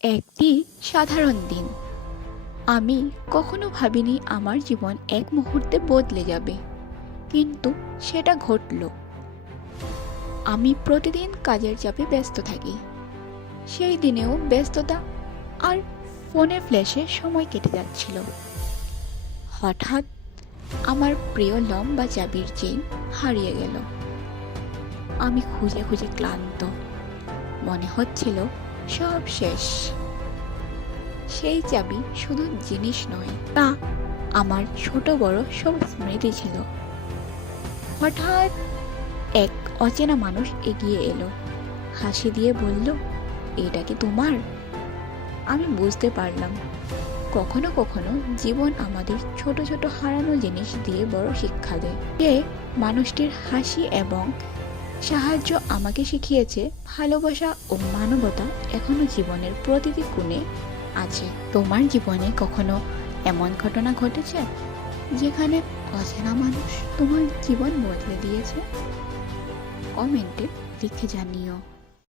একটি সাধারণ দিন। আমি কখনো ভাবিনি আমার জীবন এক মুহূর্তে বদলে যাবে, কিন্তু সেটা ঘটল। আমি প্রতিদিন কাজের চাপে ব্যস্ত থাকি। সেই দিনেও ব্যস্ততা আর ফোনে ফ্ল্যাশে সময় কেটে যাচ্ছিল। হঠাৎ আমার প্রিয় লম্বা চাবির চেইন হারিয়ে গেল। আমি খুঁজে খুঁজে ক্লান্ত। মনে হচ্ছিল সব শেষ। সেই চাবি শুধু জিনিস নয়, তা আমার ছোট বড় সব স্মৃতি ছিল। হঠাৎ এক অচেনা মানুষ এগিয়ে এলো, হাসি দিয়ে বলল, এটা কি তোমার? আমি বুঝতে পারলাম, কখনো কখনো জীবন আমাদের ছোট ছোট হারানো জিনিস দিয়ে বড় শিক্ষা দেয়। যে মানুষটির হাসি এবং সাহায্য আমাকে শিখিয়েছে ভালোবাসা ও মানবতা এখনো জীবনের প্রতিটি কোণে আছে। তোমার জীবনে কখনো এমন ঘটনা ঘটেছে যেখানে অচেনা মানুষ তোমার জীবন বদলে দিয়েছে? কমেন্টে লিখে জানিও।